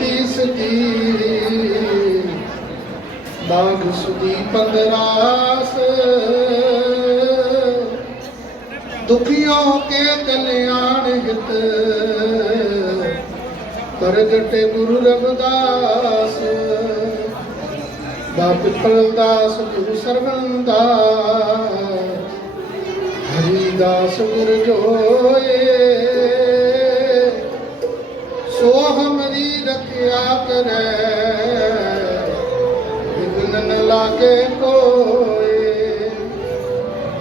35 की बाग सुधी 15 दुखियों के कल्याण हित प्रगटे गुरु रविदास पिपलदास गुरु सरवनदास हरिदास गुरु जोए सो हमारी रखिया करे विघ्न न लागे कोई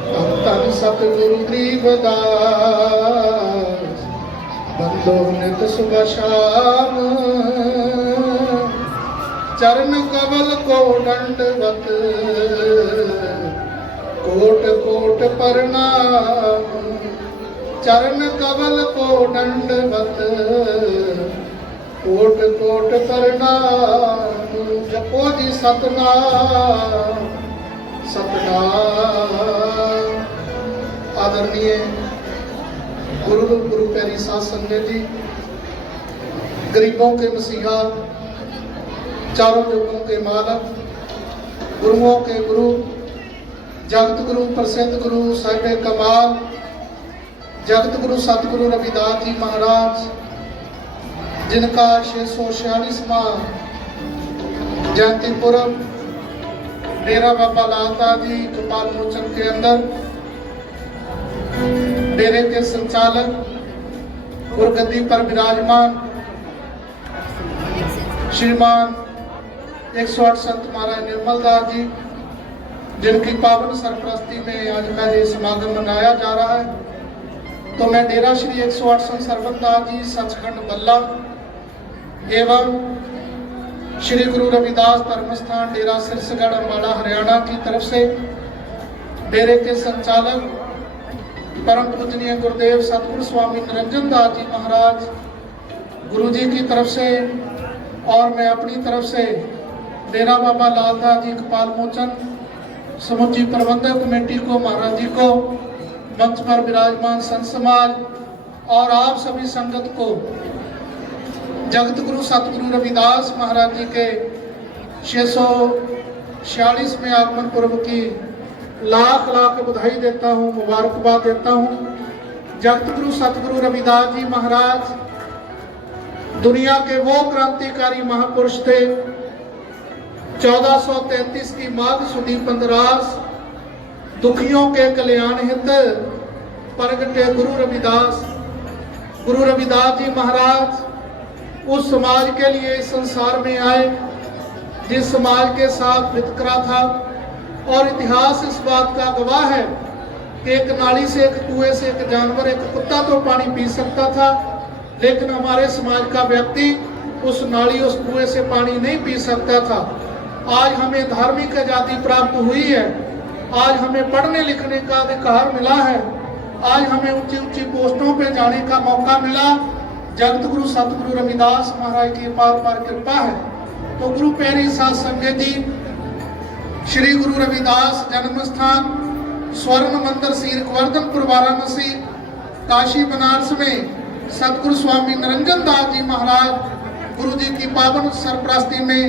भक्तन सतगुरु गरीबदास बंदो नित सुबह शाम चरण कमल को दंडवत कोट कोट प्रणाम चरण कमल को दंडवत कोट कोट प्रणाम जपो जी सतनाम सतनाम। आदरणीय गुरु प्यारी साध संगत जी, गरीबों के मसीहा, चारों युगों के मालक, गुरुओं के गुरु, जगत गुरु प्रसिद्ध गुरु साहिब कमाल, जगत गुरु सतगुरु रविदास जी महाराज, जिनका 646वां जयंती पुरब डेरा बाबा लालता जी कपाल मोचन के अंदर डेरे के संचालक गुरगद्दी पर विराजमान श्रीमान 108 संत महाराज निर्मल दास जी, जिनकी पावन सरप्रस्ती में आज का ये समागम मनाया जा रहा है, तो मैं डेरा श्री 108 संत सरवनदास जी सचखंड बल्ला एवं श्री गुरु रविदास धर्मस्थान डेरा सिरसगढ़ अम्बाला हरियाणा की तरफ से डेरे के संचालक परम पूजनीय गुरुदेव सतगुरु स्वामी निरंजन दास जी महाराज गुरु जी की तरफ से और मैं अपनी तरफ से डेरा बाबा लालदास जी कपाल मोचन समुची प्रबंधक कमेटी को, महाराज जी को, मंच पर विराजमान संत समाज और आप सभी संगत को जगत गुरु सतगुरु रविदास महाराज जी के 646वें आगमन पर्व की लाख लाख बधाई देता हूँ, मुबारकबाद देता हूँ। जगत गुरु सतगुरु रविदास जी महाराज दुनिया के वो क्रांतिकारी महापुरुष थे। 1433 की माघ सुदी 15 दुखियों के कल्याण हित प्रगटे गुरु रविदास जी महाराज उस समाज के लिए इस संसार में आए जिस समाज के साथ वितकरा था, और इतिहास इस बात का गवाह है कि एक नाली से, एक कुएं से एक जानवर, एक कुत्ता तो पानी पी सकता था, लेकिन हमारे समाज का व्यक्ति उस नाली, उस कुएं से पानी नहीं पी सकता था। आज हमें धार्मिक आजादी प्राप्त हुई है, आज हमें पढ़ने लिखने का अधिकार मिला है, आज हमें ऊंची ऊंची पोस्टों पे जाने का मौका मिला। जगत गुरु सतगुरु रविदास महाराज की पार कृपा है। तो गुरु प्यारी साध संगत जी, श्री गुरु रविदास जन्म स्थान स्वर्ण मंदिर श्री गोवर्धनपुर वाराणसी काशी बनारस में सतगुरु स्वामी निरंजन दास जी महाराज गुरु जी की पावन सरप्रस्ती में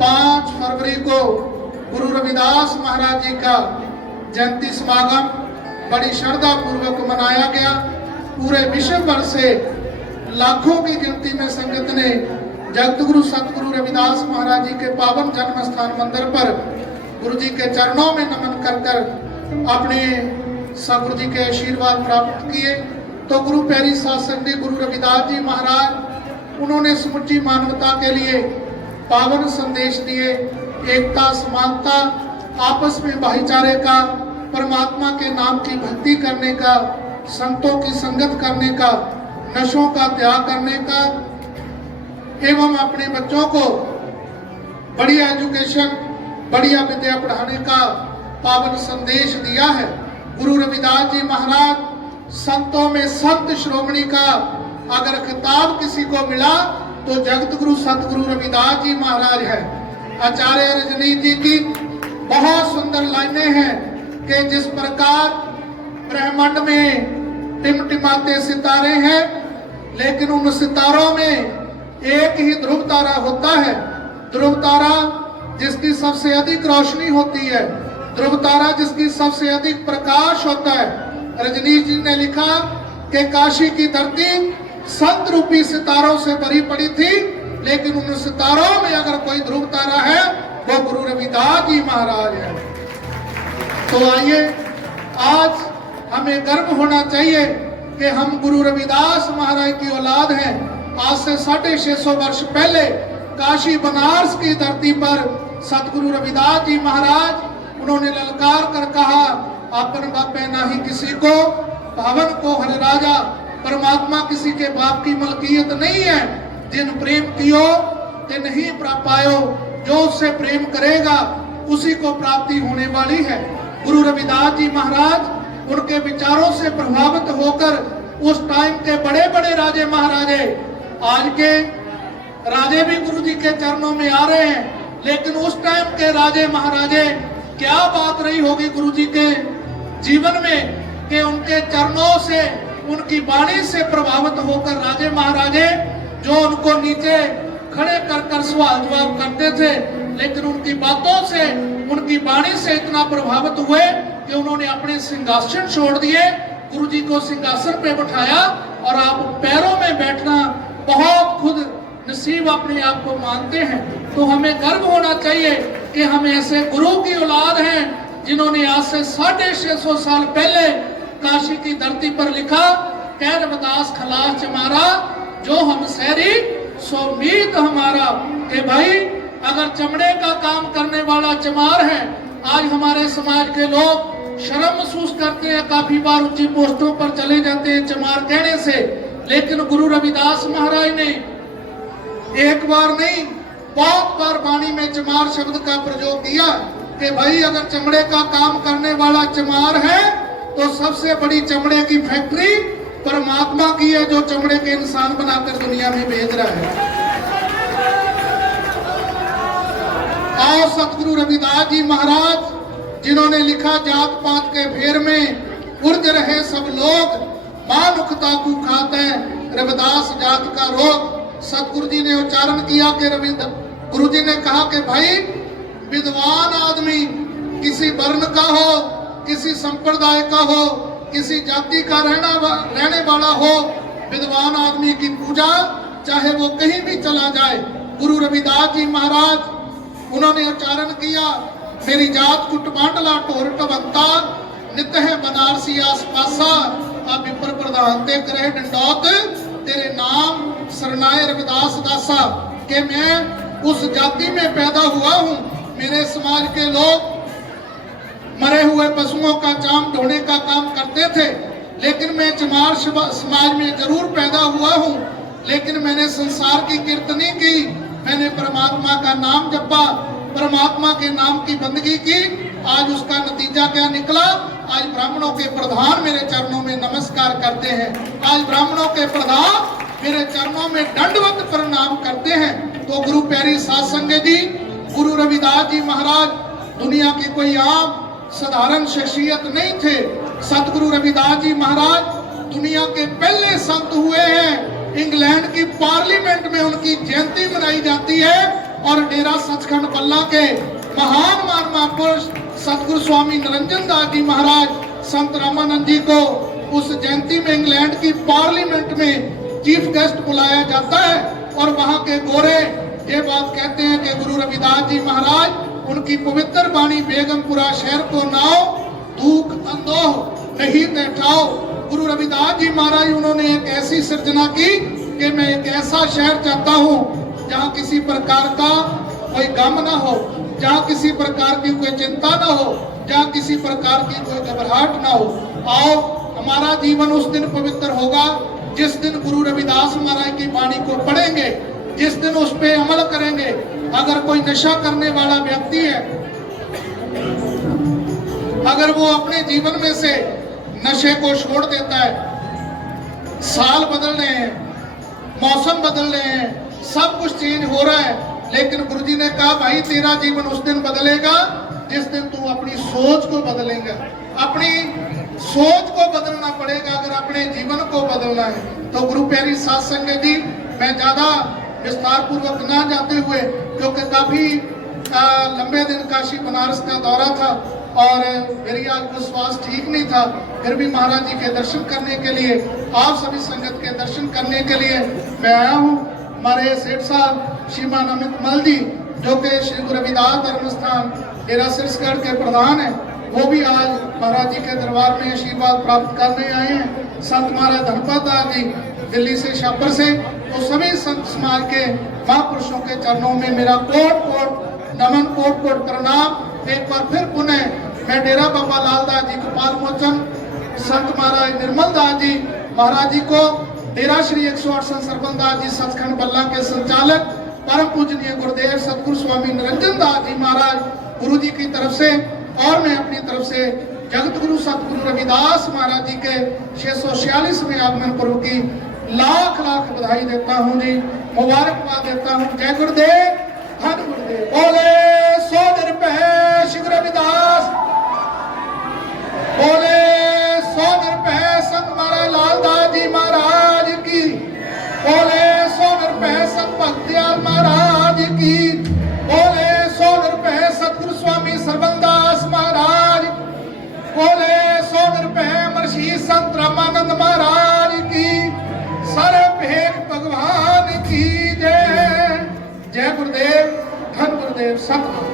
5 फरवरी को गुरु रविदास महाराज जी का जयंती समागम बड़ी श्रद्धा पूर्वक मनाया गया। पूरे विश्व भर से लाखों की गिनती में संगत ने जगत गुरु सतगुरु रविदास महाराज जी के पावन जन्म स्थान मंदिर पर गुरु जी के चरणों में नमन कर अपने सतगुरु जी के आशीर्वाद प्राप्त किए। तो गुरु प्यारी साध संगत गुरु रविदास जी महाराज, उन्होंने समुची मानवता के लिए पावन संदेश दिए। एकता, समानता, आपस में भाईचारे का, परमात्मा के नाम की भक्ति करने का, संतों की संगत करने का, नशों का त्याग करने का, एवं अपने बच्चों को बढ़िया एजुकेशन, बढ़िया विद्या पढ़ाने का पावन संदेश दिया है। गुरु रविदास जी महाराज संतों में संत श्रोमणी का अगर खिताब किसी को मिला तो जगत गुरु सतगुरु रविदास जी महाराज है। आचार्य रजनीश जी की बहुत सुंदर लाइनें हैं कि जिस प्रकार ब्रह्मांड में टिमटिमाते सितारे हैं, लेकिन उन सितारों में एक ही ध्रुव तारा होता है। ध्रुव तारा जिसकी सबसे अधिक रोशनी होती है, ध्रुव तारा जिसकी सबसे अधिक प्रकाश होता है। रजनीश जी ने लिखा कि काशी की धरती संत रूपी सितारों से भरी पड़ी थी, लेकिन उन सितारों में अगर कोई ध्रुव तारा है वो गुरु रविदास जी महाराज है। तो आइए, आज हमें गर्व होना चाहिए कि हम गुरु रविदास महाराज की औलाद हैं। आज से 650 वर्ष पहले काशी बनारस की धरती पर सतगुरु रविदास जी महाराज उन्होंने ललकार कर कहा, अपन बापे नाही किसी को, भावन को हर राजा। परमात्मा किसी के बाप की मलकियत नहीं है। जिन प्रेम कियो ते नहीं पायो, जो उससे प्रेम करेगा उसी को प्राप्ति होने वाली है। गुरु रविदास जी महाराज उनके विचारों से प्रभावित होकर उस टाइम के बड़े बड़े राजे महाराजे, आज के राजे भी गुरु जी के चरणों में आ रहे हैं, लेकिन उस टाइम के राजे महाराजे क्या बात रही होगी गुरु जी के जीवन में कि उनके चरणों से, उनकी वाणी से प्रभावित होकर राजे महाराजे जो उनको नीचे खड़े कर कर सवाल जवाब करते थे, लेकिन उनकी बातों से, उनकी वाणी से इतना प्रभावित हुए कि उन्होंने अपने सिंहासन छोड़ दिए, गुरु जी को सिंहासन पे बिठाया और आप पैरों में बैठना बहुत खुद नसीब अपने आप को मानते हैं। तो हमें गर्व होना चाहिए कि हम ऐसे गुरु की औलाद हैं जिन्होंने आज से 650 साल पहले काशी की धरती पर लिखा, कह रविदास खलास चमारा, जो हम सहरी सो मीत हमारा। कि भाई अगर चमड़े का काम करने वाला चमार है, आज हमारे समाज के लोग शर्म महसूस करते हैं, काफी बार ऊंची पोस्टों पर चले जाते हैं चमार कहने से, लेकिन गुरु रविदास महाराज ने एक बार नहीं बहुत बार वाणी में चमार शब्द का प्रयोग किया कि भाई अगर चमड़े का काम करने वाला चमार है तो सबसे बड़ी चमड़े की फैक्ट्री परमात्मा की है, जो चमड़े के इंसान बनाकर दुनिया में भेज रहा है। आओ सतगुरु रविदास जी महाराज जिन्होंने लिखा, जात पात के फेर में उर्ज रहे सब लोग, मानुखता को खाते रविदास जात का रोग। सतगुरु जी ने उच्चारण किया कि गुरु जी ने कहा कि भाई विद्वान आदमी किसी वर्ण का हो, किसी संप्रदाय का हो, किसी जाति का रहने वाला हो, विद्वान आदमी की पूजा चाहे वो कहीं भी चला जाए। गुरु रविदास जी महाराज उन्होंने उच्चारण किया, मेरी जात कुटमांडला टोर टवंता, नित है बनारसी आस पासा, अब विपर प्रधान ते करे डंडौत, तेरे नाम सरनाए रविदास दासा। कि मैं उस जाति में पैदा हुआ हूँ, मेरे समाज के लोग मरे हुए पशुओं का चाम ढोने का काम करते थे, लेकिन मैं चमार समाज में जरूर पैदा हुआ हूँ, लेकिन मैंने संसार की कीर्तनी की, मैंने परमात्मा का नाम जपा, परमात्मा के नाम की बंदगी की। आज उसका नतीजा क्या निकला? आज ब्राह्मणों के प्रधान मेरे चरणों में नमस्कार करते हैं, आज ब्राह्मणों के प्रधान मेरे चरणों में दंडवत प्रणाम करते हैं। तो गुरु प्यारी साध संगत जी, गुरु रविदास जी महाराज दुनिया की कोई आम साधारण शख्सियत नहीं थे। सतगुरु रविदास जी महाराज दुनिया के पहले संत हुए हैं। इंग्लैंड की पार्लियामेंट में उनकी जयंती मनाई जाती है और डेरा सचखंड बल्ला के महान महापुरुष सतगुरु स्वामी निरंजन दास जी महाराज, संत रामानंद जी को उस जयंती में इंग्लैंड की पार्लियामेंट में चीफ गेस्ट बुलाया जाता है और वहां के गोरे ये बात कहते हैं कि गुरु रविदास जी महाराज उनकी पवित्र वाणी बेगमपुरा शहर को नाओ, दुख अंदोह नहीं बैठाओ। गुरु रविदास जी महाराज उन्होंने एक ऐसी सृजना की कि मैं एक ऐसा शहर चाहता हूँ जहाँ किसी प्रकार का कोई गम ना हो, जहाँ किसी प्रकार की कोई चिंता ना हो, जहाँ किसी प्रकार की कोई घबराहट ना हो। आओ हमारा जीवन उस दिन पवित्र होगा जिस दिन गुरु रविदास महाराज की वाणी को पढ़ेंगे, जिस दिन उस पे अमल करेंगे। अगर कोई नशा करने वाला व्यक्ति है, अगर वो अपने जीवन में से नशे को छोड़ देता है, साल बदल रहे हैं, मौसम बदल रहे हैं, सब कुछ चेंज हो रहा है, लेकिन गुरुजी ने कहा भाई तेरा जीवन उस दिन बदलेगा जिस दिन तू अपनी सोच को बदलेगा। अपनी सोच को बदलना पड़ेगा अगर अपने जीवन को बदलना है। तो गुरु प्यारी साध संगत जी, मैं ज्यादा विस्तार पूर्वक ना जाते हुए, क्योंकि काफ़ी लंबे दिन काशी बनारस का दौरा था और मेरी आज को स्वास्थ्य ठीक नहीं था, फिर भी महाराज जी के दर्शन करने के लिए, आप सभी संगत के दर्शन करने के लिए मैं आया हूँ। हमारे सेठ साहब श्रीमान अमित मल जी, जो कि श्री गुरु रविदास धर्म स्थान डेरा सिरसगढ़ के प्रधान हैं, वो भी आज महाराज जी के दरबार में आशीर्वाद प्राप्त करने आए हैं। संत महाराज धनपत दास जी दिल्ली से, शाहपुर से, तो सभी संत समाज के महापुरुषों के चरणों में मेरा कोट कोट नमन, कोट कोट प्रणाम। एक बार फिर पुनः मैं डेरा बाबा लाल दास जी गोपाल मोचन, संत महाराज निर्मल दास जी महाराज जी को, डेरा श्री 108 संत सरबल दास जी सचखंड बल्ला के संचालक परम पूजनीय गुरुदेव सतगुरु स्वामी निरंजन दास जी महाराज गुरु जी की तरफ से और मैं अपनी तरफ से जगत गुरु सतगुरु रविदास महाराज जी के 646वें आगमन पर्व की लाख लाख बधाई देता हूँ जी, मुबारकबाद देता हूँ। जय गुरुदेव, धन गुरुदेव, बोले 100 रुपए श्री गुरु रविदास, बोले 100 रुपए संत महाराज लाल दास जी महाराज की, बोले 100 रुपए संत भक्तियाल महाराज की, बोले 100 रुपए सतगुरु स्वामी सरबलदास महाराज, बोले 100 रुपए मर्शी संत रामानंद महाराज की, सारे भेद भगवान की जय। जय गुरुदेव, धन गुरुदेव, सतगुरु।